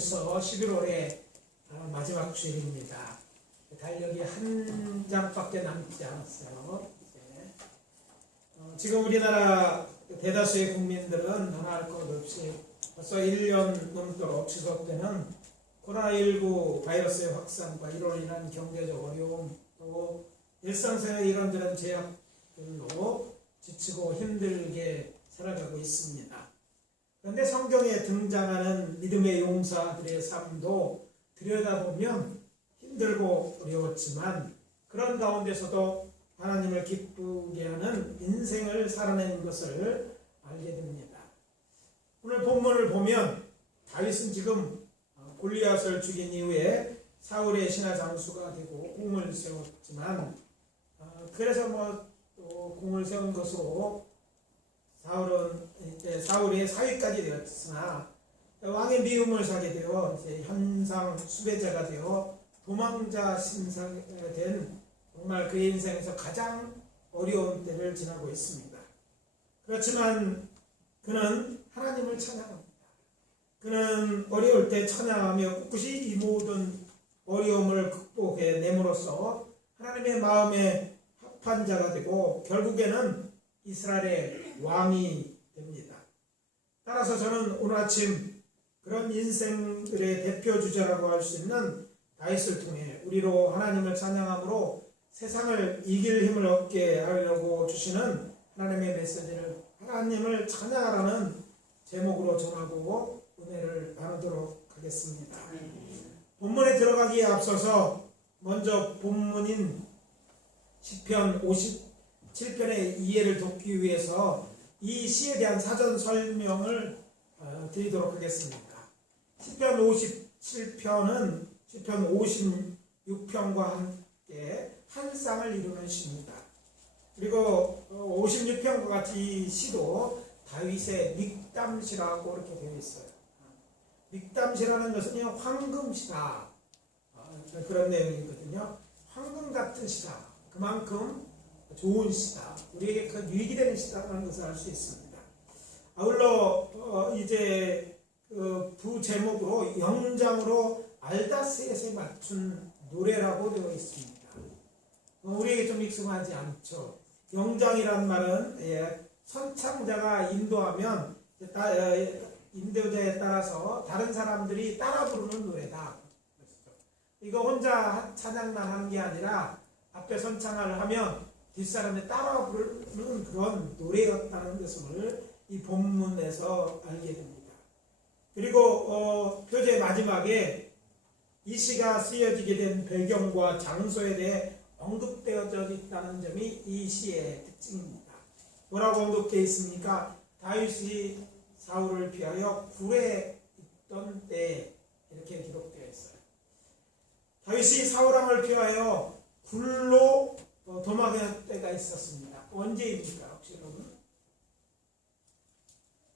벌써 11월의 마지막 주일입니다. 달력이 한 장밖에 남지 않았어요. 지금 우리나라 대다수의 국민들은 하나 할 것 없이 벌써 1년 넘도록 지속되는 코로나19 바이러스의 확산과 이로 인한 경제적 어려움, 또 일상생활의 이런저런 제약들로 지치고 힘들게 살아가고 있습니다. 그런데 성경에 등장하는 믿음의 용사들의 삶도 들여다보면 힘들고 어려웠지만 그런 가운데서도 하나님을 기쁘게 하는 인생을 살아내는 것을 알게 됩니다. 오늘 본문을 보면 다윗은 지금 골리앗을 죽인 이후에 사울의 신하 장수가 되고 공을 세웠지만 그래서 또 공을 세운 것으로 사울의 사위까지 되었으나 왕의 미움을 사게 되어 이제 현상 수배자가 되어 도망자 신상이 된 정말 그의 인생에서 가장 어려운 때를 지나고 있습니다. 그렇지만 그는 하나님을 찬양합니다. 그는 어려울 때 찬양하며 꿋꿋이 이 모든 어려움을 극복해냄으로써 하나님의 마음에 합한 자가 되고 결국에는 이스라엘의 왕이 됩니다. 따라서 저는 오늘 아침 그런 인생들의 대표주자라고 할 수 있는 다윗을 통해 우리로 하나님을 찬양함으로 세상을 이길 힘을 얻게 하려고 주시는 하나님의 메시지를 하나님을 찬양하라는 제목으로 전하고 은혜를 나누도록 하겠습니다. 본문에 들어가기에 앞서서 먼저 본문인 시편 57편의 이해를 돕기 위해서 이 시에 대한 사전 설명을 드리도록 하겠습니다. 시편 57편은 시편 56편과 함께 한 쌍을 이루는 시입니다. 그리고 56편과 같이 이 시도 다윗의 믹담시라고 이렇게 되어 있어요. 믹담시라는 것은 황금시다, 그런 내용이거든요. 황금 같은 시다, 그만큼 좋은 시다, 우리에게 그 유익이 되는 시다라는 것을 알 수 있습니다. 아울러 이제 그 부제목으로 영장으로 알다스에 맞춘 노래라고 되어 있습니다. 우리에게 좀 익숙하지 않죠. 영장이란 말은 선창자가 인도하면 인도자에 따라서 다른 사람들이 따라 부르는 노래다. 이거 혼자 찬양만 하는 게 아니라 앞에 선창을 하면 뒷사람이 따라 부르는 그런 노래였다는 것을 이 본문에서 알게 됩니다. 그리고 표제 마지막에 이 시가 쓰여지게 된 배경과 장소에 대해 언급되어져 있다는 점이 이 시의 특징입니다. 뭐라고 언급되어 있습니까? 다윗이 사울을 피하여 굴에 있던 때 이렇게 기록되어 있어요. 다윗이 사울왕을 피하여 굴로 도망할 때가 있었습니다. 언제입니까? 혹시 여러분?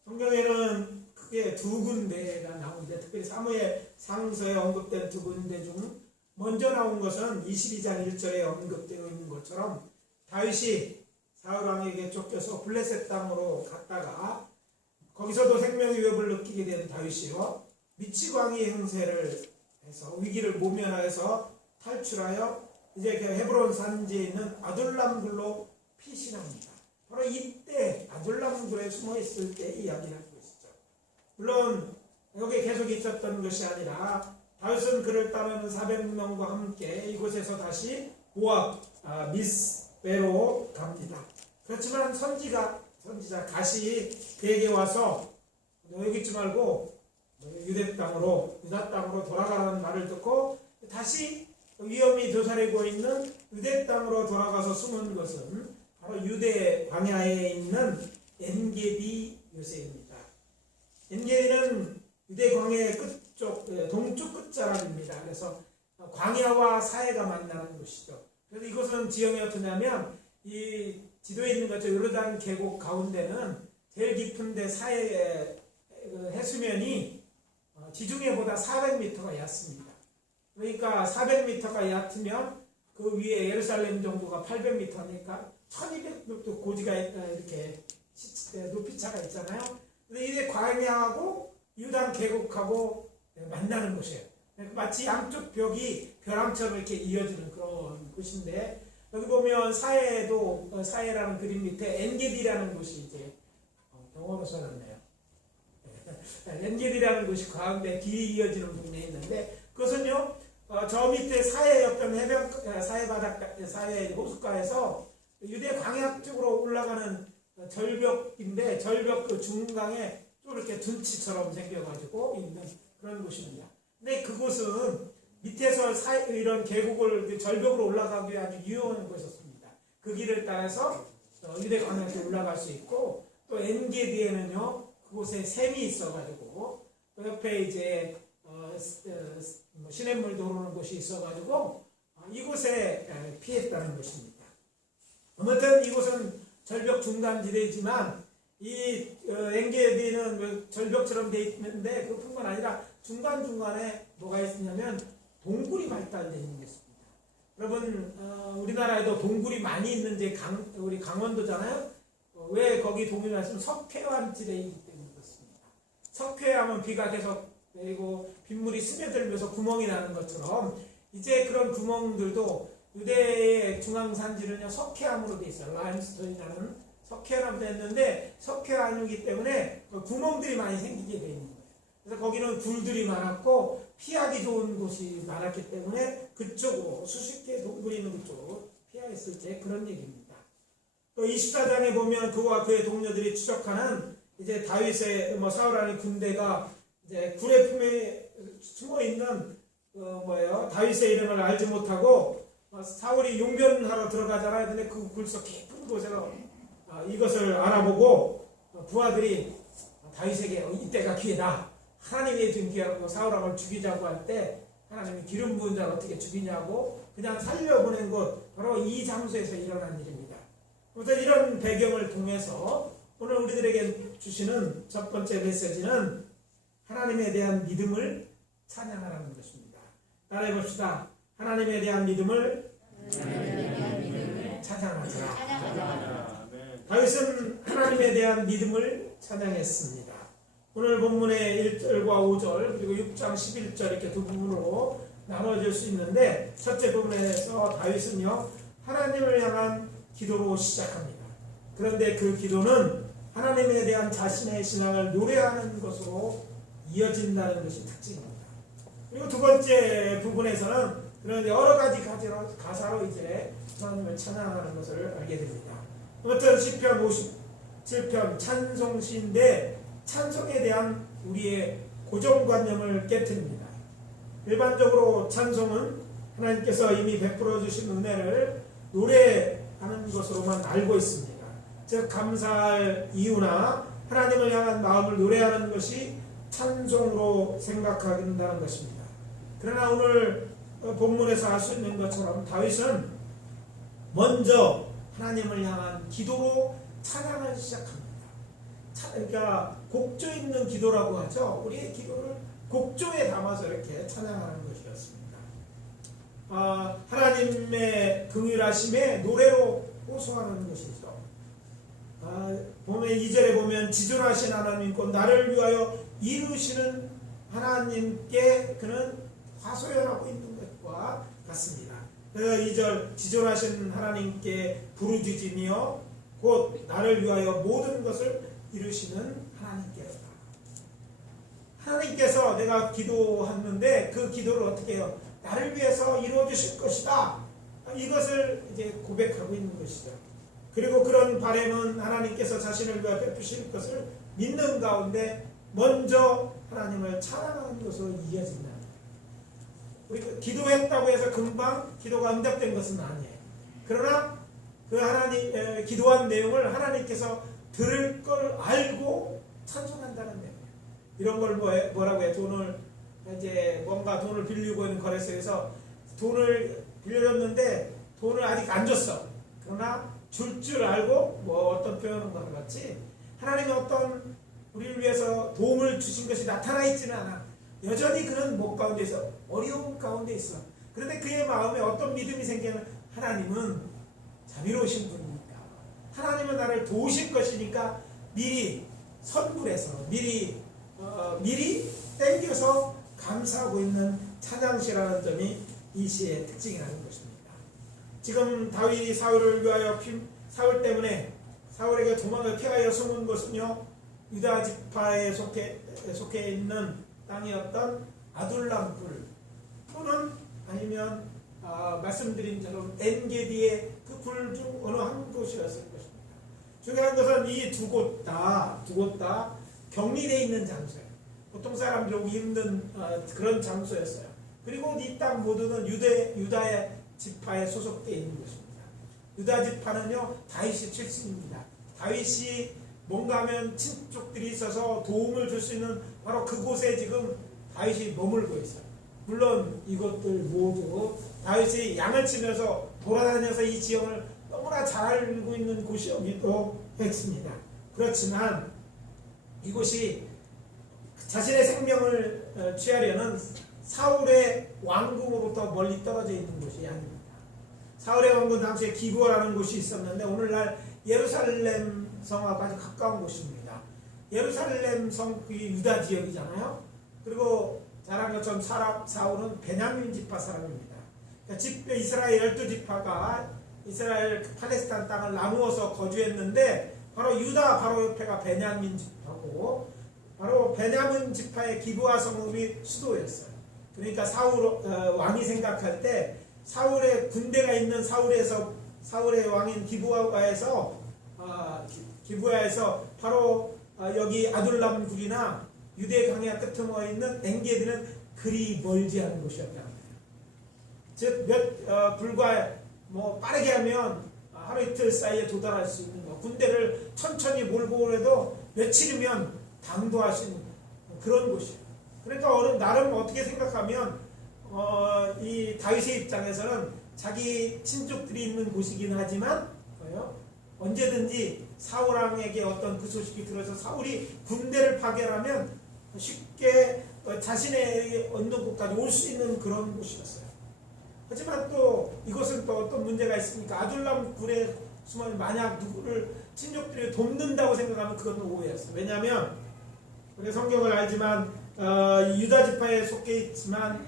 성경에는 크게 두 군데가 나오는데 특별히 사무엘 상서에 언급된 두 군데 중 먼저 나온 것은 22장 1절에 언급되어 있는 것처럼 다윗이 사울왕에게 쫓겨서 블레셋 땅으로 갔다가 거기서도 생명의 위협을 느끼게 된 다윗이요 미치광이 행세를 해서 위기를 모면하여서 탈출하여 이제 그 헤브론 산지에 있는 아둘람굴로 피신합니다. 바로 이때 아둘람굴에 숨어 있을 때 이야기를 하고 있죠. 물론 여기 계속 있었던 것이 아니라 다윗은 그를 따르는 400명과 함께 이곳에서 다시 모압 미스베로 갑니다. 그렇지만 선지자 갓이 그에게 와서 너 여기 있지 말고 유다 땅으로 돌아가라는 말을 듣고 다시 위험이 도사리고 있는 유대 땅으로 돌아가서 숨은 것은 바로 유대 광야에 있는 엔게디 요새입니다. 엔게디는 유대 광야의 동쪽 끝자락입니다. 그래서 광야와 사해가 만나는 곳이죠. 그래서 이곳은 지형이 어떠냐면 이 지도에 있는 것처럼 요르단 계곡 가운데는 제일 깊은데 사해의 해수면이 지중해보다 400m가 얕습니다. 그러니까 400m가 얕으면 그 위에 예루살렘 정도가 800m니까 1200m 고지가 이렇게 높이 차가 있잖아요. 근데 이제 광야하고 유단 계곡하고 만나는 곳이에요. 마치 양쪽 벽이 벼랑처럼 이렇게 이어지는 그런 곳인데, 여기 보면 사해라는 그림 밑에 엔게디라는 곳이 이제 영어로 써놨네요. 엔게디라는 곳이 가운데 길이 이어지는 부분에 있는데, 그것은요 저 밑에 사해 어떤 사해 바닷가, 사해 호숫가에서 유대 광야 쪽으로 올라가는 절벽인데, 절벽 그 중간에 좀 이렇게 둔치처럼 생겨가지고 있는 그런 곳입니다. 근데 그곳은 밑에서 이런 계곡을 절벽으로 올라가기 위해 아주 유용한 곳이었습니다. 그 길을 따라서 유대 광야에 올라갈 수 있고, 또 엔게디에는요 그곳에 샘이 있어가지고, 그 옆에 이제 시냇물도 흐르는 곳이 있어가지고 이곳에 피했다는 것입니다. 아무튼 이곳은 절벽 중간지대이지만 이 엔게디는 절벽처럼 되어 있는데, 그뿐만 아니라 중간중간에 뭐가 있냐면 동굴이 발달되어 있는 것입니다. 여러분 우리나라에도 동굴이 많이 있는지 우리 강원도잖아요. 왜 거기 동굴이 많으면 석회암지대이기 때문에 그렇습니다. 석회암은 비가 계속 내리고 빗물이 스며들면서 구멍이 나는 것처럼, 이제 그런 구멍들도 유대의 중앙산지는요 석회암으로 되어 있어요. 라임스톤이라는 석회암으로 되어 있는데, 석회암이기 때문에 구멍들이 많이 생기게 되어 있는 거예요. 그래서 거기는 굴들이 많았고 피하기 좋은 곳이 많았기 때문에 그쪽으로, 수십 개의 동굴이 있는 그쪽으로 피하였을 때 그런 얘기입니다. 또 24장에 보면 그와 그의 동료들이 추적하는 이제 다윗의 사울왕의 군대가 이제 굴의 품에 숨어 있는 다윗의 이름을 알지 못하고 사울이 용변하러 들어가잖아요. 근데 그 굴속 깊은 곳에서 이것을 알아보고 부하들이 다윗에게 이때가 기회다, 하나님의 지금 기회라고 사울왕을 죽이자고 할 때 하나님이 기름 부은 자를 어떻게 죽이냐고 그냥 살려보낸 것, 바로 이 장소에서 일어난 일입니다. 아무튼 이런 배경을 통해서 오늘 우리들에게 주시는 첫 번째 메시지는 하나님에 대한 믿음을 찬양하라는 것입니다. 따라해 봅시다. 하나님에 대한 믿음을 찬양하자. 다윗은 하나님에 대한 믿음을 찬양했습니다. 오늘 본문의 1절과 5절 그리고 6장 11절 이렇게 두 부분으로 나눠질 수 있는데, 첫째 부분에서 다윗은요 하나님을 향한 기도로 시작합니다. 그런데 그 기도는 하나님에 대한 자신의 신앙을 노래하는 것으로 이어진다는 것이 특징입니다. 그리고 두 번째 부분에서는 그런 여러 가지 가사로 이제 하나님을 찬양하는 것을 알게 됩니다. 아무튼 시편 57편 찬송시인데, 찬송에 대한 우리의 고정관념을 깨트립니다. 일반적으로 찬송은 하나님께서 이미 베풀어 주신 은혜를 노래하는 것으로만 알고 있습니다. 즉 감사할 이유나 하나님을 향한 마음을 노래하는 것이 찬송으로 생각한다는 것입니다. 그러나 오늘 본문에서 알 수 있는 것처럼 다윗은 먼저 하나님을 향한 기도로 찬양을 시작합니다. 그러니까 곡조 있는 기도라고 하죠. 우리의 기도를 곡조에 담아서 이렇게 찬양하는 것이었습니다. 하나님의 긍휼하심에 노래로 호소하는 것이죠. 보면 2절에 보면 지존하신 하나님과 나를 위하여 이루시는 하나님께 그는 화소연하고 있는 것과 같습니다. 그래서 2절 지존하신 하나님께 부르짖으며 곧 나를 위하여 모든 것을 이루시는 하나님께로다. 하나님께서 내가 기도했는데 그 기도를 어떻게 해요? 나를 위해서 이루어 주실 것이다. 이것을 이제 고백하고 있는 것이죠. 그리고 그런 바람은 하나님께서 자신을 위하여 베푸실 것을 믿는 가운데 먼저 하나님을 찬양하는 것으로 이어진다. 우리가 기도했다고 해서 금방 기도가 응답된 것은 아니에요. 그러나 그 하나님 기도한 내용을 하나님께서 들을 걸 알고 찬송한다는 내용. 이런 걸 뭐라고 해? 돈을 이제 뭔가 돈을 빌리고 있는 거래소에서 돈을 빌려줬는데 돈을 아직 안 줬어. 그러나 줄 알고 뭐 어떤 표현은 것 같지? 하나님이 어떤 우리를 위해서 도움을 주신 것이 나타나 있지는 않아. 여전히 그는 목 가운데 있어. 어려움 가운데 있어. 그런데 그의 마음에 어떤 믿음이 생기면 하나님은 자비로우신 분이니까, 하나님은 나를 도우실 것이니까 미리 선불해서 미리 땡겨서 감사하고 있는 찬양시라는 점이 이 시의 특징이라는 것입니다. 지금 다윗이 사울을 위하여 사울 때문에 사울에게 도망을 피하여 숨은 곳은요, 유다 지파에 속해 있는 땅이었던 아둘람 굴 또는 아니면 말씀드린 것처럼 엔게디의 그 굴 중 어느 한 곳이었을 것입니다. 중요한 것은 이 두 곳 다 격리되어 있는 장소예요. 보통 사람들이 오기 힘든 그런 장소였어요. 그리고 이 땅 모두는 유다의 지파에 소속되어 있는 것입니다. 유다 지파는요, 다윗이 출신입니다. 다윗이 뭔가 하면 친족들이 있어서 도움을 줄 수 있는 바로 그곳에 지금 다윗이 머물고 있어요. 물론 이것들 모두 다윗이 양을 치면서 돌아다녀서 이 지형을 너무나 잘 알고 있는 곳이기도 했습니다. 그렇지만 이곳이 자신의 생명을 취하려는 사울의 왕궁으로부터 멀리 떨어져 있는 곳이 아닙니다. 사울의 왕궁 당시에 기브라는 곳이 있었는데 오늘날 예루살렘 성하고 아주 가까운 곳입니다. 예루살렘 성 그게 유다 지역이잖아요. 그리고 잘 아는 것처럼 사울은 베냐민 지파 사람입니다. 그러니까 이스라엘 12지파가 이스라엘 팔레스타인 땅을 나누어서 거주했는데 바로 유다 바로 옆에가 베냐민 지파고 바로 베냐민 지파의 기브아 성읍이 수도였어요. 그러니까 왕이 생각할 때 사울의 군대가 있는 사울의 왕인 기브아에서 바로 여기 아둘람 굴이나 유대 강야 끝에 있는 엔게디는 그리 멀지 않은 곳이었다는 거예요. 즉 불과 빠르게 하면 하루 이틀 사이에 도달할 수 있는 거. 군대를 천천히 몰고 오래도 며칠이면 당도할 수 있는 그런 곳이에요. 그러니까 나름 어떻게 생각하면 이 다윗의 입장에서는 자기 친족들이 있는 곳이긴 하지만 언제든지 사울왕에게 어떤 그 소식이 들어서 사울이 군대를 파견하면 쉽게 자신의 얻는 곳까지 올 수 있는 그런 곳이었어요. 하지만 또 이것은 또 어떤 문제가 있으니까 아둘람 굴에 숨어 만약 누구를 친족들이 돕는다고 생각하면 그건 오해였어요. 왜냐하면 우리 성경을 알지만 유다 지파에 속해 있지만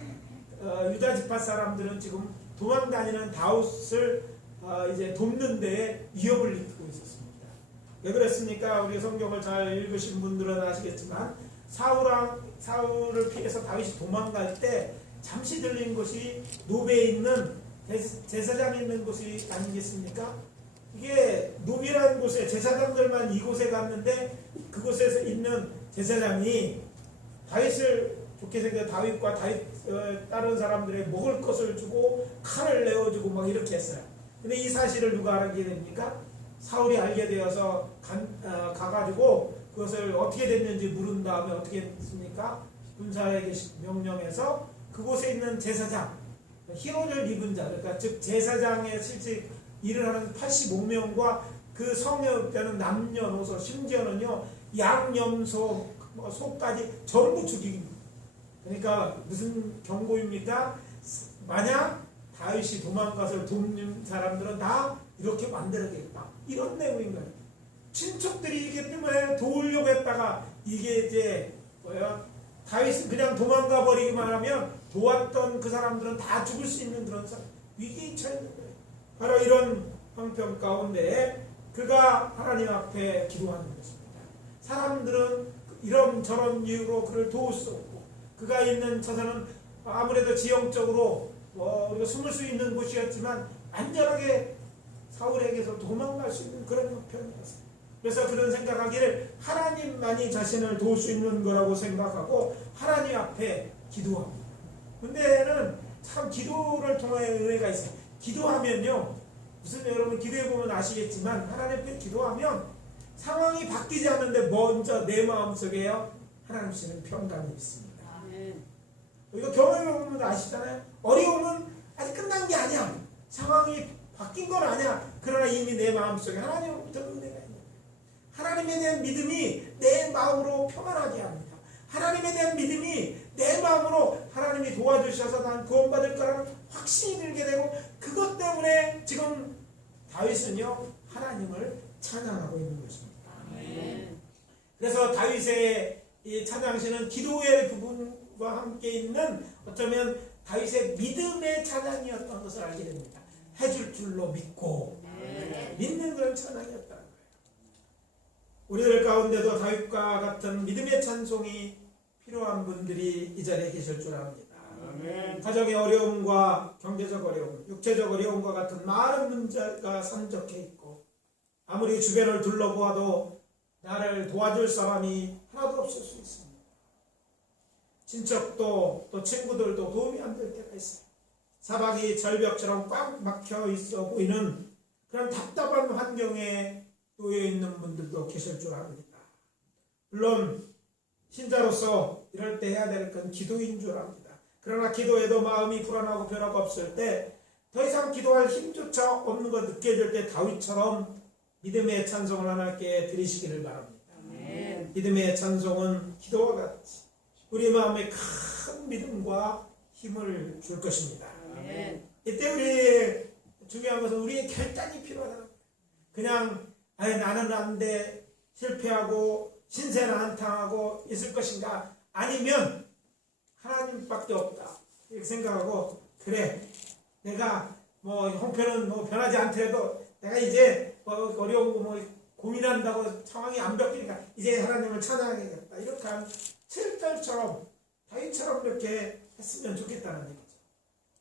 유다 지파 사람들은 지금 도망다니는 다윗을 이제 돕는 데에 위협을 느끼고 있었습니다. 왜 그랬습니까? 우리 성경을 잘 읽으신 분들은 아시겠지만 사울을 피해서 다윗이 도망갈 때 잠시 들린 곳이 노베에 있는 제사장이 있는 곳이 아니겠습니까? 이게 노비라는 곳에 제사장들만 이곳에 갔는데 그곳에서 있는 제사장이 다윗을 좋게 생겨 다윗과 다른 사람들의 먹을 것을 주고 칼을 내어주고 막 이렇게 했어요. 근데 이 사실을 누가 알게 됩니까? 사울이 알게 되어서 가가지고 그것을 어떻게 됐는지 물은 다음에 어떻게 했습니까? 군사에게 명령해서 그곳에 있는 제사장, 희혼을 입은 자, 그러니까 즉 제사장의 실제 일을 하는 85명과 그 성읍되는 남녀노소, 심지어는요 양념소, 소까지 전부 죽입니다. 그러니까 무슨 경고입니까? 만약 다윗이 도망가서 돕는 사람들은 다 이렇게 만들어야겠다. 이런 내용인 거예요. 친척들이 이기 때문에 도우려고 했다가 이게 이제 다윗은 그냥 도망가 버리기만 하면 도왔던 그 사람들은 다 죽을 수 있는 그런 위기에 처해 있는 거예요. 바로 이런 형편 가운데 그가 하나님 앞에 기도하는 것입니다. 사람들은 이런저런 이유로 그를 도울 수 없고 그가 있는 처사는 아무래도 지형적으로 우리가 숨을 수 있는 곳이었지만 안전하게 사울에게서 도망갈 수 있는 그런 형편이었어요. 그래서 그런 생각하기를 하나님만이 자신을 도울 수 있는 거라고 생각하고 하나님 앞에 기도합니다. 근데는 참 기도를 통해 은혜가 있어요. 기도하면요, 무슨 여러분 기도해보면 아시겠지만 하나님 앞에 기도하면 상황이 바뀌지 않는데 먼저 내 마음속에요 하나님 주시는 평강이 있습니다. 이거 경험해보면 아시잖아요. 어려움은 아직 끝난 게 아니야. 상황이 바뀐 건 아니야. 그러나 이미 내 마음속에 하나님으로부터 은혜가 있는 거예요. 하나님에 대한 믿음이 내 마음으로 평안하게 합니다. 하나님에 대한 믿음이 내 마음으로 하나님이 도와주셔서 난 구원받을 거라는 확신이 들게 되고 그것 때문에 지금 다윗은요 하나님을 찬양하고 있는 것입니다. 그래서 다윗의 이 찬양시는 기도의 부분 찬양과 함께 있는 어쩌면 다윗의 믿음의 찬양이었던 것을 알게 됩니다. 해줄 줄로 믿고 믿는 그런 찬양이었다는 거예요. 우리들 가운데도 다윗과 같은 믿음의 찬송이 필요한 분들이 이 자리에 계실 줄 압니다. 가정의 어려움과 경제적 어려움, 육체적 어려움과 같은 많은 문제가 산적해 있고 아무리 주변을 둘러보아도 나를 도와줄 사람이 하나도 없을 수 있습니다. 친척도 또 친구들도 도움이 안 될 때가 있어요. 사방이 절벽처럼 꽉 막혀 있어 보이는 그런 답답한 환경에 놓여 있는 분들도 계실 줄 압니다. 물론 신자로서 이럴 때 해야 될 건 기도인 줄 압니다. 그러나 기도에도 마음이 불안하고 변화가 없을 때 더 이상 기도할 힘조차 없는 것 느껴질 때 다윗처럼 믿음의 찬송을 하나님께 드리시기를 바랍니다. 믿음의 찬송은 기도와 같이 우리 마음에 큰 믿음과 힘을 줄 것입니다. 이때 우리 중요한 것은 우리의 결단이 필요하다는 거예요. 그냥 나는 안 돼, 실패하고 신세는 한탕하고 있을 것인가, 아니면 하나님밖에 없다 이렇게 생각하고, 그래 내가 뭐 형편은 뭐 변하지 않더라도 내가 이제 어려운 거 뭐 고민한다고 상황이 안 바뀌니까 이제 하나님을 찬양하겠다, 이렇게 한 7절처럼 다윗처럼 이렇게 했으면 좋겠다는 얘기죠.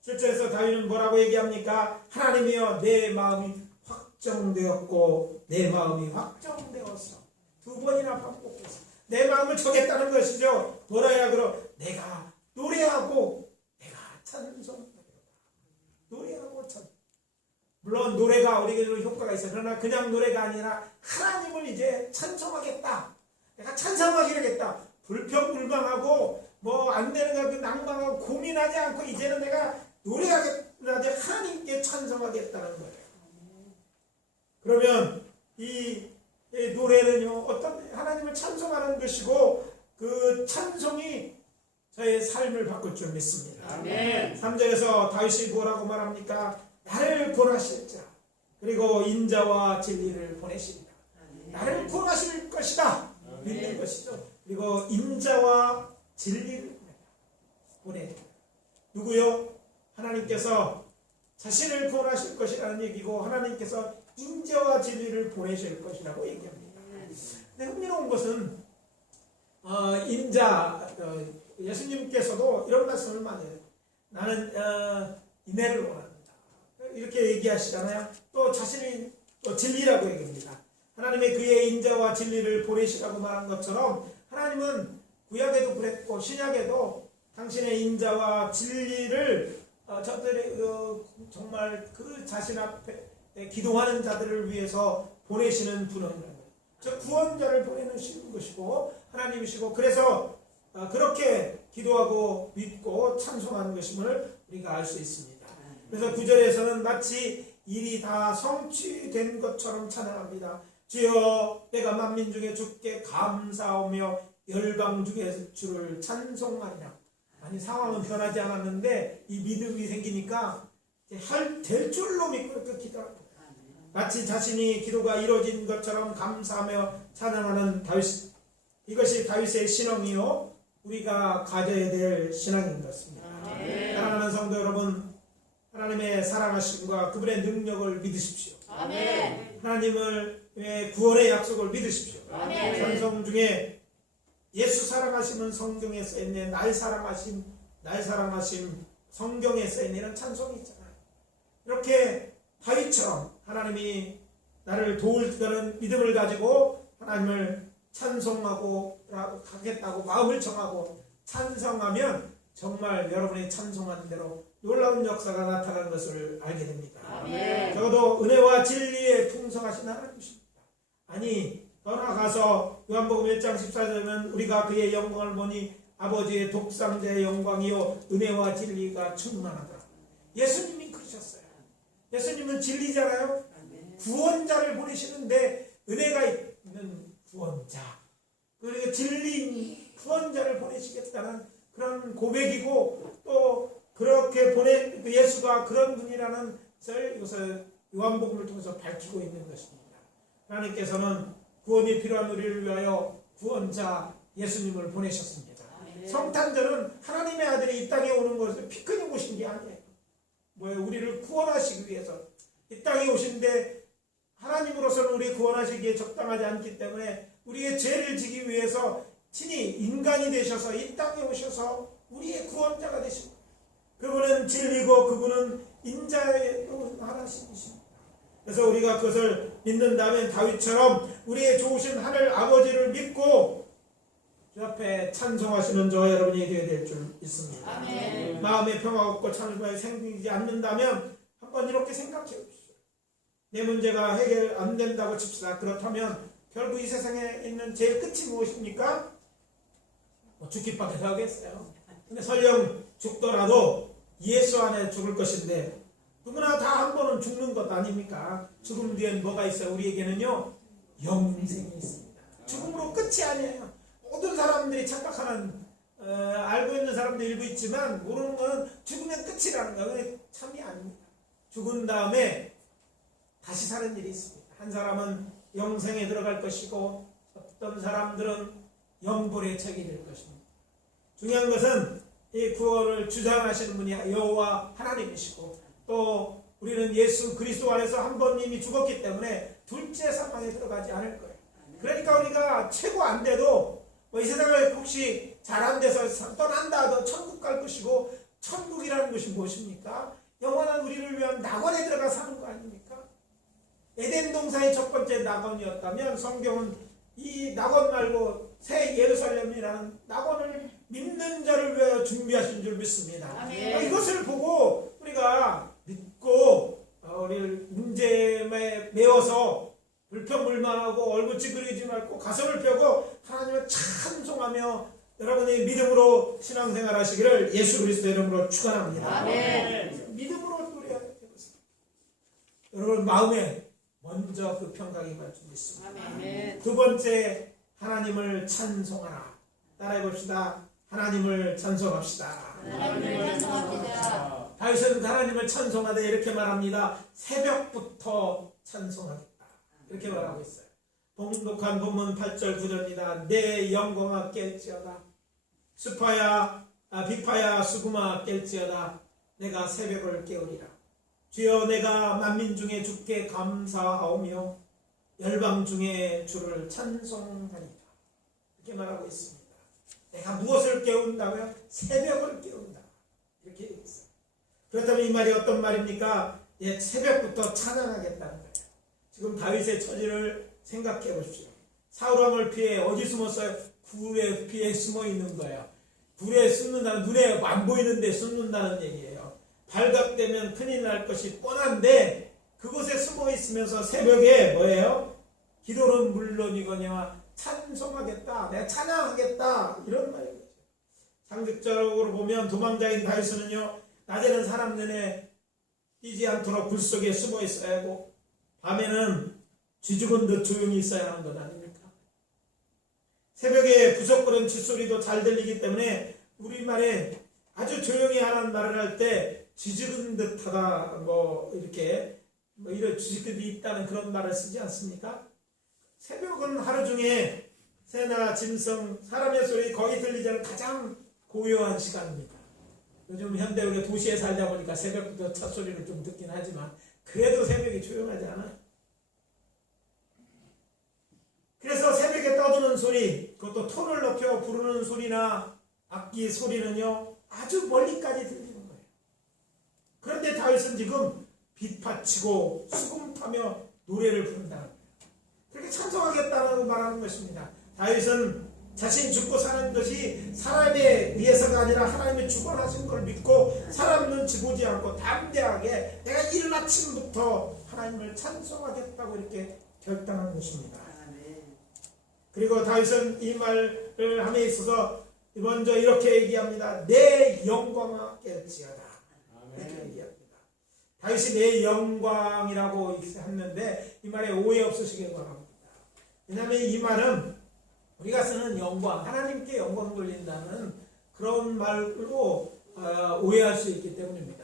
7절에서 다윗은 뭐라고 얘기합니까? 하나님이여 내 마음이 확정되었고 내 마음이 확정되었어. 두 번이나 반복해서 내 마음을 정했다는 것이죠. 뭐라 해야 그러? 내가 노래하고 내가 찬송하리로다. 노래하고 찬송. 물론 노래가 우리에게도 효과가 있어요. 그러나 그냥 노래가 아니라 하나님을 이제 찬송하겠다. 내가 찬송하기로겠다. 불평불만하고 뭐 안 되는 거 낭망하고 고민하지 않고 이제는 내가 노래하겠다. 하나님께 찬송하겠다는 거예요. 그러면 이 노래는요, 어떤 하나님을 찬송하는 것이고 그 찬송이 저의 삶을 바꿀 줄 믿습니다. 아멘. 3절에서 다윗이 뭐라고 말합니까? 나를 구원하실 자 그리고 인자와 진리를 보내십니다. 나를 구원하실 것이다 믿는 것이죠. 그리고 인자와 진리를 보내줍니다. 누구요? 하나님께서 자신을 구원하실 것이라는 얘기고 하나님께서 인자와 진리를 보내실 것이라고 얘기합니다. 근데 흥미로운 것은 예수님께서도 이런 말씀을 많이 해요. 나는 인애를 원한다 이렇게 얘기하시잖아요. 또 자신이 또 진리라고 얘기합니다. 하나님의 그의 인자와 진리를 보내시라고 말한 것처럼 하나님은 구약에도 그랬고 신약에도 당신의 인자와 진리를 저들의 정말 그 자신 앞에 기도하는 자들을 위해서 보내시는 분은 즉 구원자를 보내시는 것이고 하나님이시고, 그래서 그렇게 기도하고 믿고 찬송하는 것임을 우리가 알 수 있습니다. 그래서 9절에서는 마치 일이 다 성취된 것처럼 찬양합니다. 주여 내가 만민 중에 주께 감사하며 열방 중에 주를 찬송하리라. 아니 상황은 변하지 않았는데 이 믿음이 생기니까 될 줄로 믿고 이렇게 기도합니다. 마치 자신이 기도가 이루어진 것처럼 감사하며 찬양하는 다윗, 이것이 다윗의 신앙이요 우리가 가져야 될 신앙인 것입니다. 사랑하는 성도 여러분, 하나님의 사랑하심과 그분의 능력을 믿으십시오. 아멘. 하나님의 구원의 약속을 믿으십시오. 아멘. 찬송 중에 예수 사랑하심은 성경에 써있네, 날 사랑하심 성경에 써있는 이런 찬송이 있잖아요. 이렇게 다윗처럼 하나님이 나를 도울 거는 믿음을 가지고 하나님을 찬송하고 하겠다고 마음을 정하고 찬송하면 정말 여러분이 찬송하는 대로 놀라운 역사가 나타나는 것을 알게 됩니다. 아멘. 적어도 은혜와 진리에 풍성하신 하나님이십니다. 아니 더 나아가서 요한복음 1장 14절에는 우리가 그의 영광을 보니 아버지의 독생자의 영광이요 은혜와 진리가 충만하더라. 예수님이 그러셨어요. 예수님은 진리잖아요. 구원자를 보내시는데 은혜가 있는 구원자, 그리고 진리인 구원자를 보내시겠다는 그런 고백이고, 또 그렇게 예수가 그런 분이라는 것을 이것을 요한복음을 통해서 밝히고 있는 것입니다. 하나님께서는 구원이 필요한 우리를 위하여 구원자 예수님을 보내셨습니다. 성탄절은 하나님의 아들이 이 땅에 오는 것을 피크닉 오신 게 아니에요. 뭐예요? 우리를 구원하시기 위해서 이 땅에 오신데, 하나님으로서는 우리 구원하시기에 적당하지 않기 때문에 우리의 죄를 지기 위해서 친히 인간이 되셔서 이 땅에 오셔서 우리의 구원자가 되십니다. 그분은 진리고 그분은 인자의 하나님이십니다. 그래서 우리가 그것을 믿는다면 다윗처럼 우리의 좋으신 하늘 아버지를 믿고 주 앞에 찬송하시는 저와 여러분이 되어야 될 줄 믿습니다. 아멘. 마음의 평화 없고 찬송이 생기지 않는다면 한번 이렇게 생각해 보십시오. 내 문제가 해결 안 된다고 칩시다. 그렇다면 결국 이 세상에 있는 제일 끝이 무엇입니까? 죽기밖에 더 하겠어요. 근데 설령 죽더라도 예수 안에 죽을 것인데, 누구나 다 한 번은 죽는 것 아닙니까? 죽음 뒤엔 뭐가 있어요? 우리에게는요, 영생이 있습니다. 죽음으로 끝이 아니에요. 모든 사람들이 착각하는, 알고 있는 사람도 일부 있지만 모르는 것은 죽으면 끝이라는 거예요. 근데 참이 아닙니다. 죽은 다음에 다시 사는 일이 있습니다. 한 사람은 영생에 들어갈 것이고 어떤 사람들은 영불에 처해질 것입니다. 중요한 것은 이 구원을 주장하시는 분이 여호와 하나님이시고, 또 우리는 예수 그리스도 안에서 한 번 이미 죽었기 때문에 둘째 사망에 들어가지 않을 거예요. 그러니까 우리가 최고 안 돼도 이 세상을 혹시 잘 안 돼서 떠난다 하도 천국 갈 것이고, 천국이라는 것이 무엇입니까? 영원한 우리를 위한 낙원에 들어가 사는 거 아닙니까? 에덴 동산이 첫 번째 낙원이었다면 성경은 이 낙원 말고 새 예루살렘이라는 낙원을 믿는 자를 위하여 준비하신 줄 믿습니다. 아멘. 이것을 보고 우리가 믿고 우리를 문제에 메워서 불평불만하고 얼굴 찌그리지 말고 가슴을 펴고 하나님을 찬송하며 여러분이 믿음으로 신앙생활 하시기를 예수 그리스도 이름으로 축원합니다. 아멘. 믿음으로 노래해야 되겠습니다. 여러분 마음에 먼저 그 평강이 임할 줄 믿습니다. 아멘. 두 번째, 하나님을 찬송하라. 따라해 봅시다. 하나님을 찬송합시다. 하나님을 찬송합니다. 다윗은 하나님을 찬송하되 이렇게 말합니다. 새벽부터 찬송하겠다. 이렇게 말하고 있어요. 봉독한 본문 8절 9절입니다. 내 영광아 깰지어다. 수파야 비파야 수구마 깰지어다. 내가 새벽을 깨우리라. 주여, 내가 만민 중에 주께 감사하오며 열방 중에 주를 찬송하리라. 이렇게 말하고 있습니다. 내가 무엇을 깨운다고요? 새벽을 깨운다. 이렇게 얘기했어요. 그렇다면 이 말이 어떤 말입니까? 새벽부터 찬양하겠다는 거예요. 지금 다윗의 처지를 생각해 보십시오. 사울왕을 피해 어디 숨었어요? 굴에 피해 숨어 있는 거예요. 굴에 숨는다는, 눈에 안 보이는데 숨는다는 얘기예요. 발각되면 큰일 날 것이 뻔한데 그곳에 숨어 있으면서 새벽에 뭐예요? 기도는 물론이거니와 찬송하겠다, 내가 찬양하겠다, 이런 말이죠. 상식적으로 보면 도망자인 다윗은요, 낮에는 사람 눈에 띄지 않도록 굴 속에 숨어 있어야 하고 밤에는 쥐죽은 듯 조용히 있어야 하는 것 아닙니까? 새벽에 부석거리는 쥐소리도 잘 들리기 때문에 우리말에 아주 조용히 하는 말을 할 때 쥐죽은 듯하다, 이렇게 이런 쥐죽이 있다는 그런 말을 쓰지 않습니까? 새벽은 하루 중에 새나 짐승, 사람의 소리 거의 들리지 않는 가장 고요한 시간입니다. 요즘 현대 우리가 도시에 살다 보니까 새벽부터 차 소리를 좀 듣긴 하지만 그래도 새벽이 조용하지 않아요. 그래서 새벽에 떠드는 소리, 그것도 톤을 높여 부르는 소리나 악기 소리는요, 아주 멀리까지 들리는 거예요. 그런데 다윗은 지금 빗파치고 수금 타며 노래를 부른다는 거예요. 그렇게 찬송하겠다는 말하는 것입니다. 다윗은 자신이 죽고 사는 것이 사람에 의해서가 아니라 하나님의 주관하신 걸 믿고 사람 눈치 보지 않고 담대하게 내가 이른 아침부터 하나님을 찬송하겠다고 이렇게 결단한 것입니다. 그리고 다윗은 이 말을 함에 있어서 먼저 이렇게 얘기합니다. 내 영광아 깰지어다. 이렇게 얘기합니다. 다윗이 내 영광이라고 했는데 이 말에 오해 없으시길 바랍니다. 왜냐하면 이 말은 우리가 쓰는 영광, 하나님께 영광 돌린다는 그런 말로 오해할 수 있기 때문입니다.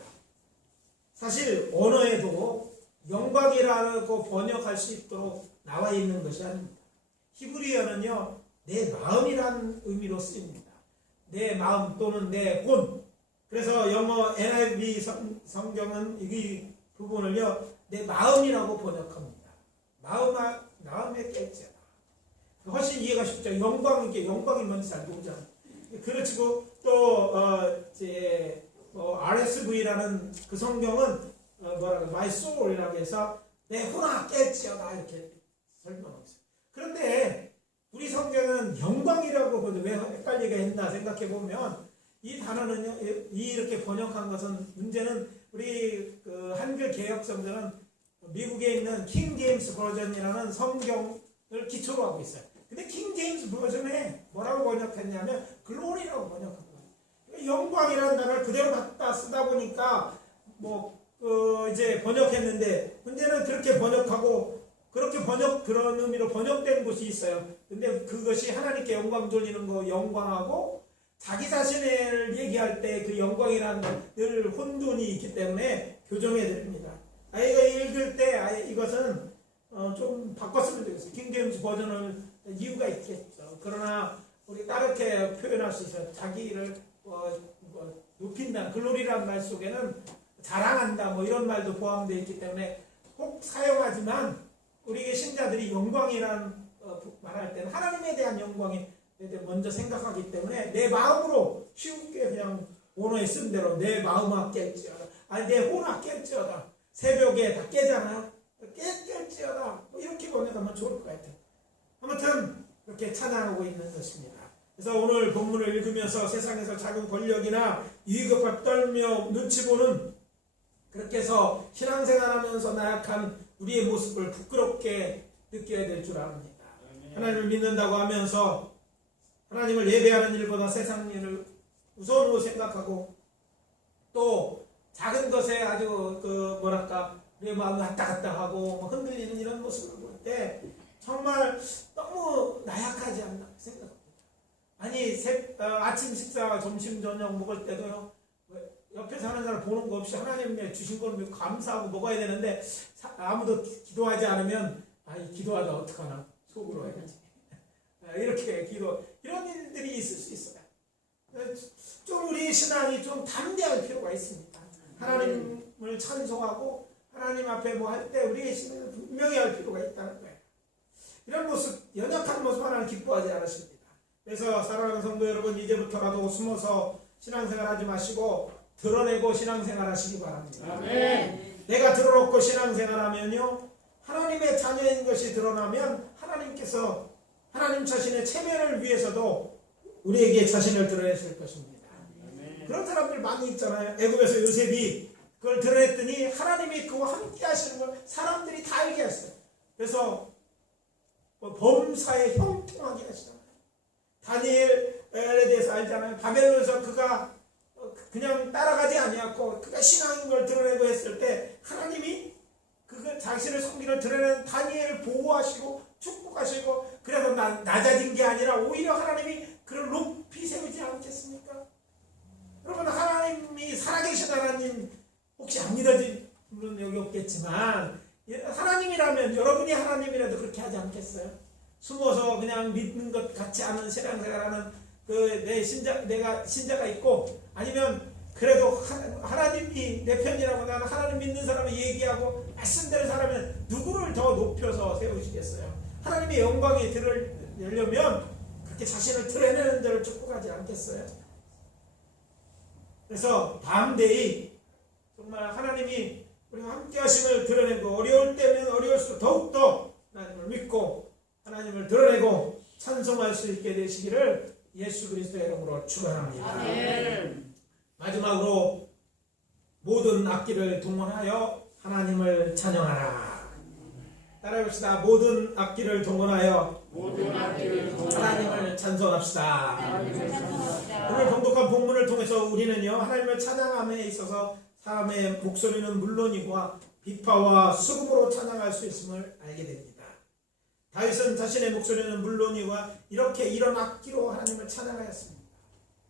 사실 언어에도 영광이라고 번역할 수 있도록 나와 있는 것이 아닙니다. 히브리어는요, 내 마음이라는 의미로 쓰입니다. 내 마음 또는 내 혼. 그래서 영어 NIV 성경은 이 부분을요, 내 마음이라고 번역합니다. 마음에 깨지라. 훨씬 이해가 쉽죠. 영광이 뭔지 잘 모르잖아요. 그렇지고 또 RSV라는 그 성경은 My Soul이라고 해서 내 혼아 깨지어다 이렇게 설명하고 있어요. 그런데 우리 성경은 영광이라고 보는데 왜 헷갈리게 했나 생각해 보면 이 단어는요, 이렇게 번역한 것은 문제는 우리 그 한글 개혁 성경은 미국에 있는 킹 제임스 버전이라는 성경을 기초로 하고 있어요. 근데 킹 제임스 버전에 뭐라고 번역했냐면 글로리라고 번역한 거예요. 영광이라는 단어를 그대로 갖다 쓰다 보니까 이제 번역했는데 문제는 그렇게 번역하고 그런 의미로 번역된 곳이 있어요. 근데 그것이 하나님께 영광 돌리는 거 영광하고 자기 자신을 얘기할 때 그 영광이라는 늘 혼돈이 있기 때문에 교정해 드립니다. 아이가 읽을 때 아예 이것은 좀 바꿨으면 되겠어요. 킹제임스 버전을 이유가 있겠죠. 그러나 우리 다르게 표현할 수 있어요. 자기를 높인다. 글로리라는 말 속에는 자랑한다. 이런 말도 포함되어 있기 때문에 꼭 사용하지만 우리 신자들이 영광이라는 말할 때는 하나님에 대한 영광에 먼저 생각하기 때문에 내 마음으로 쉽게 그냥 원어에 쓴 대로 내 마음아 깰지어다. 아니 내 혼아 깰지어다. 새벽에 다 깨잖아요. 깰지어다. 이렇게 번역하면 좋을 것 같아요. 아무튼 그렇게 찬양하고 있는 것입니다. 그래서 오늘 본문을 읽으면서 세상에서 작은 권력이나 위급을 떨며 눈치 보는 그렇게 해서 신앙생활하면서 나약한 우리의 모습을 부끄럽게 느껴야 될 줄 압니다. 하나님을 믿는다고 하면서 하나님을 예배하는 일보다 세상 일을 우선으로 생각하고 또 작은 것에 아주 우리의 마음이 왔다 갔다 하고 흔들리는 이런 모습을 볼 때 정말 너무 나약하지 않나 생각합니다. 아니 아침 식사, 점심, 저녁 먹을 때도요, 옆에 사는 사람 보는 거 없이 하나님의 주신 걸 감사하고 먹어야 되는데 아무도 기도하지 않으면 기도하다 어떡하나 속으로 해야지. 이렇게 이런 일들이 있을 수 있어요. 좀 우리 신앙이 좀 담대할 필요가 있습니다. 하나님을 찬송하고 하나님 앞에 할 때 우리의 신앙을 분명히 할 필요가 있다는 거예요. 이런 모습, 연약한 모습 하나는 기뻐하지 않으십니다. 그래서 사랑하는 성도 여러분, 이제부터라도 숨어서 신앙생활 하지 마시고 드러내고 신앙생활 하시기 바랍니다. 아멘. 내가 드러놓고 신앙생활 하면요, 하나님의 자녀인 것이 드러나면 하나님께서 하나님 자신의 체면을 위해서도 우리에게 자신을 드러내실 것입니다. 아멘. 그런 사람들 많이 있잖아요. 애굽에서 요셉이 그걸 드러냈더니 하나님이 그와 함께 하시는 걸 사람들이 다 알게 했어요. 그래서 범사에 형통하게 하시잖아요. 다니엘에 대해서 알잖아요. 바벨론에서 그가 그냥 따라가지 아니었고 그가 신앙인 걸 드러내고 했을 때 하나님이 그가 자신의 성기를 드러내는 다니엘을 보호하시고 축복하시고 그래서 낮아진 게 아니라 오히려 하나님이 그를 높이 세우지 않겠습니까? 여러분, 하나님이 살아계신 하나님 혹시 안 믿어진 분은 여기 없겠지만 하나님이라면 여러분이 하나님이라도 그렇게 하지 않겠어요? 숨어서 그냥 믿는 것 같지 않은 신앙생활하는 내가 신자가 있고 아니면 그래도 하나님이 내 편이라고 나는 하나님 믿는 사람을 얘기하고 말씀대로 살아면 누구를 더 높여서 세우시겠어요? 하나님의 영광이 들으려면 그렇게 자신을 드러내는 자를 축복하지 않겠어요? 그래서 담대히 정말 하나님이 우리가 함께 하심을 드러내고 어려울 때면 어려울수록 더욱더 하나님을 믿고 하나님을 드러내고 찬송할 수 있게 되시기를 예수 그리스도의 이름으로 축원합니다. 아멘. 마지막으로 모든 악기를 동원하여 하나님을 찬양하라. 따라해봅시다. 모든 악기를 동원하여 하나님을 찬송합시다. 오늘 봉독한 본문을 통해서 우리는요, 하나님을 찬양함에 있어서 사람의 목소리는 물론이고 비파와 수금으로 찬양할 수 있음을 알게 됩니다. 다윗은 자신의 목소리는 물론이고 이렇게 이런 악기로 하나님을 찬양하였습니다.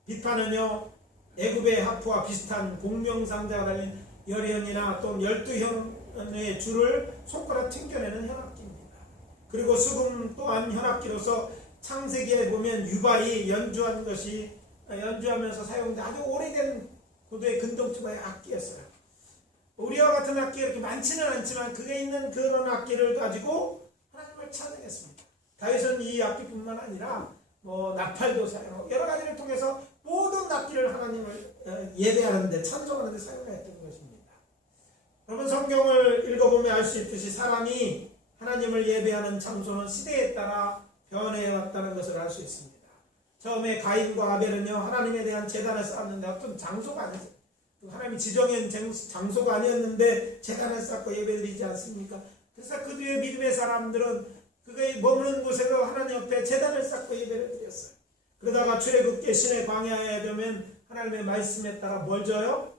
비파는요, 애굽의 하프와 비슷한 공명상자가 달린 열현이나 또 12현의 줄을 손가락 튕겨내는 현악기입니다. 그리고 수금 또한 현악기로서 창세기에 보면 유발이 연주한 것이 연주하면서 사용된 아주 오래된 고도의 근동주마의 악기였어요. 우리와 같은 악기가 이렇게 많지는 않지만 그게 있는 그런 악기를 가지고 하나님을 찬양했습니다. 다윗은 이 악기뿐만 아니라 뭐 나팔도 사용하고 여러 가지를 통해서 모든 악기를 하나님을 예배하는데 찬송하는데 사용했던 것입니다. 여러분 성경을 읽어보면 알 수 있듯이 사람이 하나님을 예배하는 장소는 시대에 따라 변해왔다는 것을 알 수 있습니다. 처음에 가인과 아벨은요 하나님에 대한 제단을 쌓았는데 어떤 장소가 아니죠. 하나님이 지정한 장소가 아니었는데 제단을 쌓고 예배드리지 않습니까? 그래서 그 뒤에 믿음의 사람들은 그의 머무는 곳에서 하나님 옆에 제단을 쌓고 예배를 드렸어요. 그러다가 출애굽기 신의 광야에 되면 하나님의 말씀에 따라 뭘 져요?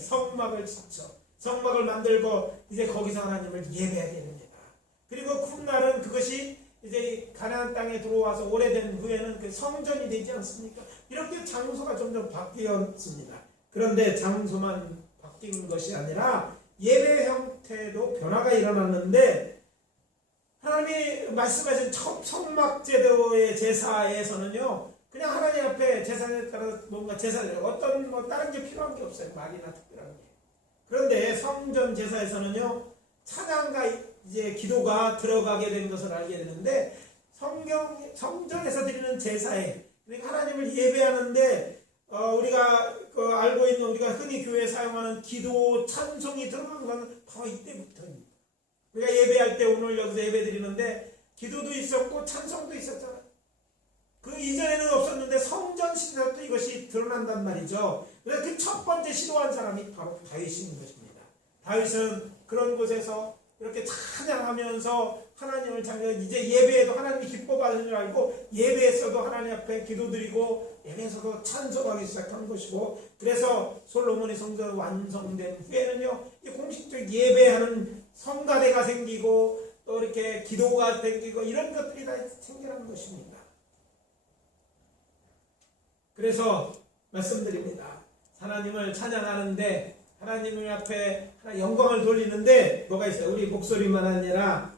성막을 짓죠. 성막을 만들고 이제 거기서 하나님을 예배하게 됩니다. 그리고 훗날은 그것이 이제 가나안 땅에 들어와서 오래된 후에는 그 성전이 되지 않습니까? 이렇게 장소가 점점 바뀌었습니다. 그런데 장소만 바뀐 것이 아니라 예배 형태도 변화가 일어났는데 하나님이 말씀하신 첫 성막 제도의 제사에서는요 그냥 하나님 앞에 제사에 따라 뭔가 제사를 어떤 뭐 다른 게 필요한 게 없어요. 말이나 특별한 게. 그런데 성전 제사에서는요 찬양과 이제 기도가 들어가게 된 것을 알게 되는데 성전에서 드리는 제사에 그러니까 하나님을 예배하는데 우리가 알고 있는 우리가 흔히 교회에 사용하는 기도 찬송이 들어간 건 바로 이때부터입니다. 우리가 예배할 때 오늘 여기서 예배 드리는데 기도도 있었고 찬송도 있었잖아요. 그 이전에는 없었는데 성전 시대부터 이것이 드러난단 말이죠. 그래서 그 첫 번째 시도한 사람이 바로 다윗인 것입니다. 다윗은 그런 곳에서 이렇게 찬양하면서 하나님을 찬양, 이제 예배에도 하나님이 기뻐하는 줄 알고 예배에서도 하나님 앞에 기도드리고 예배에서도 찬송하기 시작한 것이고 그래서 솔로몬의 성전 완성된 후에는요 이 공식적 예배하는 성가대가 생기고 또 이렇게 기도가 생기고 이런 것들이 다 생겨난 것입니다. 그래서 말씀드립니다. 하나님을 찬양하는데 하나님 앞에 영광을 돌리는데 뭐가 있어요? 우리 목소리만 아니라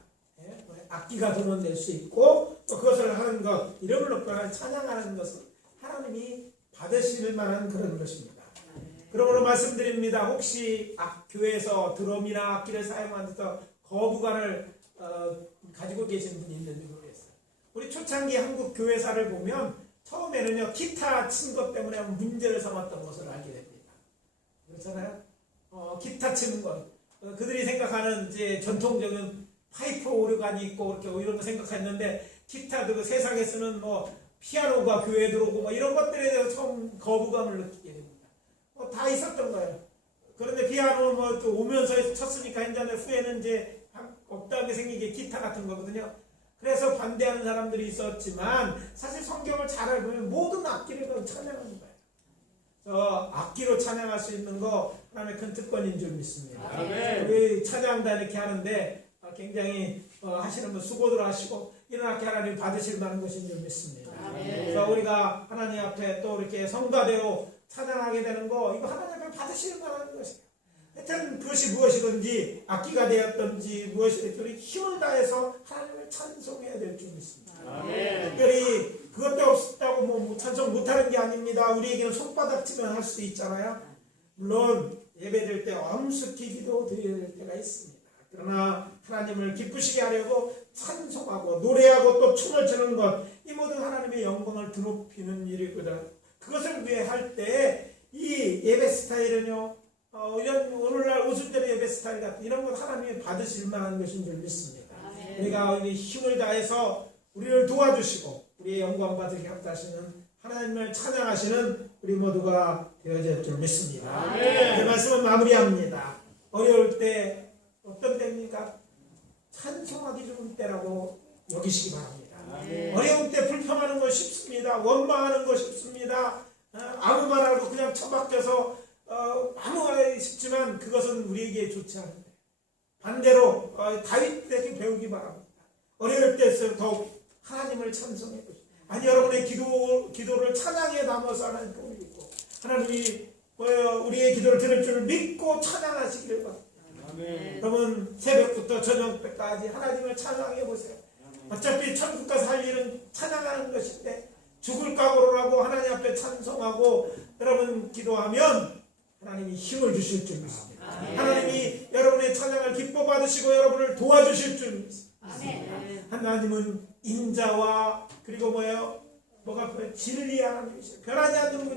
악기가 동원될 수 있고 또 그것을 하는 것 이름을 높여 찬양하는 것은 하나님이 받으실 만한 그런 것입니다. 그러므로 말씀드립니다. 혹시 교회에서 드럼이나 악기를 사용하면서 거부감을 가지고 계신 분이 있는지 모르겠어요. 우리 초창기 한국 교회사를 보면 처음에는요 기타 친 것 때문에 문제를 삼았던 것을 알게 됩니다. 그렇잖아요. 기타 치는 것 그들이 생각하는 이제 전통적인 파이프 오르간이 있고 이렇게 이런 거 생각했는데 기타도 그 세상에 쓰는 뭐 피아노가 교회에 들어오고 뭐 이런 것들에 대해서 처음 거부감을 느끼게 됩니다. 다 있었던 거예요. 그런데 피아노 뭐 또 오면서 쳤으니까 했는데 후에는 이제 없다는 게 생기게 기타 같은 거거든요. 그래서 반대하는 사람들이 있었지만 사실 성경을 잘 알면 모든 악기를 찬양하는 거예요. 악기로 찬양할 수 있는 거 하나님의 큰 특권인 줄 믿습니다. 우리 찬양단 이렇게 하는데 굉장히 하시는 분 수고들 하시고 이런 악기 하나님 받으실 만한 것인 줄 믿습니다. 그래서 우리가 하나님 앞에 또 이렇게 성가대로 찬양하게 되는 거 이거 하나님 앞에 받으실 만한 것이에요. 하여튼 그것이 무엇이든지 악기가 되었든지 무엇이든지 힘을 다해서 하나님을 찬송해야 될 줄 믿습니다. 특별히 그것도 없다고 뭐 찬송 못하는 게 아닙니다. 우리에게는 손바닥치면 할 수도 있잖아요. 물론 예배드릴 때 엄숙히 기도 드려야 될 때가 있습니다. 그러나 하나님을 기쁘시게 하려고 찬송하고 노래하고 또 춤을 추는 것 이 모든 하나님의 영광을 드높이는 일이거든. 그것을 위해 할 때 이 예배 스타일은요 이런 오늘날 웃을 예배 스타일 같은 이런 것 하나님이 받으실 만한 것인 줄 믿습니다. 우리가 힘을 다해서 우리를 도와주시고 우리의 영광 받으게 합하시는 하나님을 찬양하시는 우리 모두가 되어질 줄 믿습니다. 그 말씀은 마무리합니다. 어려울 때 어떤 때입니까? 찬송하기 좋은 때라고 여기시기 바랍니다. 어려울 때 불평하는 거 쉽습니다. 원망하는 거 쉽습니다. 아무 말 하고 그냥 처박혀서 아무 말 쉽지만 그것은 우리에게 좋지 않은데 반대로 다윗에게 배우기 바랍니다. 어려울 때일수록 더욱 하나님을 찬송해 보십시오. 아니 여러분의 기도를 찬양에 담아서 하나님께 올리고 하나님이 우리의 기도를 들을 줄 믿고 찬양하시기를 바랍니다. 여러분 새벽부터 저녁까지 하나님을 찬양해 보세요. 어차피 천국 가서 할 일은 찬양하는 것인데 죽을 각오를 하고 하나님 앞에 찬송하고 여러분 기도하면 하나님이 힘을 주실 줄 믿습니다. 하나님이 여러분의 찬양을 기뻐 받으시고 여러분을 도와주실 줄 믿습니다. 하나님은 인자와 그리고 뭐가 진리 하나님이시죠. 변하지 않는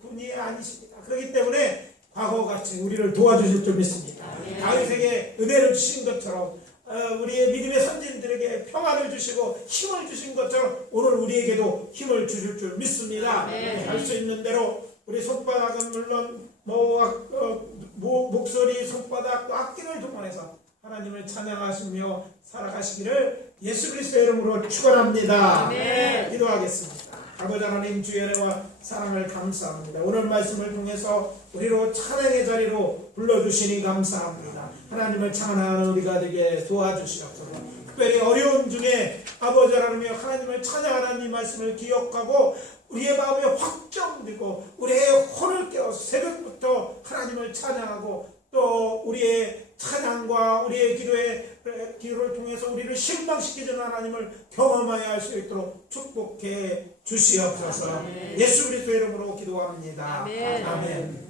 분이 아니십니다. 그렇기 때문에 과거같이 우리를 도와주실 줄 믿습니다. 다윗에게 은혜를 주신 것처럼 우리의 믿음의 선진들에게 평안을 주시고 힘을 주신 것처럼 오늘 우리에게도 힘을 주실 줄 믿습니다. 할 수 있는 대로 우리 손바닥은 물론 목소리, 손바닥, 또 악기를 동원해서 하나님을 찬양하시며 살아가시기를 예수 그리스도의 이름으로 축원합니다. 기도하겠습니다. 아버지 하나님 주의 은혜와 사랑을 감사합니다. 오늘 말씀을 통해서 우리로 찬양의 자리로 불러주시니 감사합니다. 하나님을 찬양하는 우리가 되게 도와주시옵소서. 특별히 어려움 중에 아버지 하나님을 찬양하는 이 말씀을 기억하고 우리의 마음에 확정되고 우리의 혼을 깨워서 새벽부터 하나님을 찬양하고 또 우리의 찬양과 우리의 기도를 통해서 우리를 실망시키는 하나님을 경험하여 할 수 있도록 축복해 주시옵소서. 예수 그리스도의 이름으로 기도합니다. 아멘.